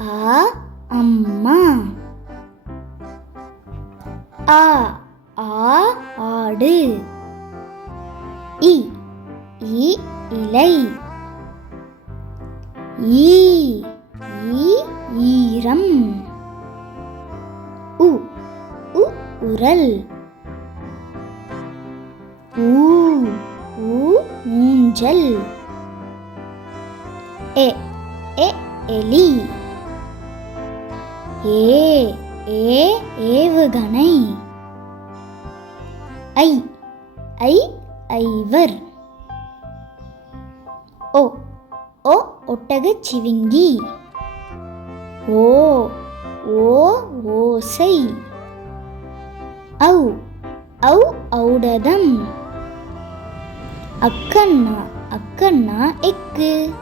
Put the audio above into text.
ஆ அம்மா. ஆ ஆடு. இ இலை. ஈ ஈரம். உ உரல். ஊஞ்சல். எலி. ஏவுகணை. ஐவர். ஒட்டகச்சிவிங்கி. ஓசை. ஔடதம். அக்கண்ணா எக்கு.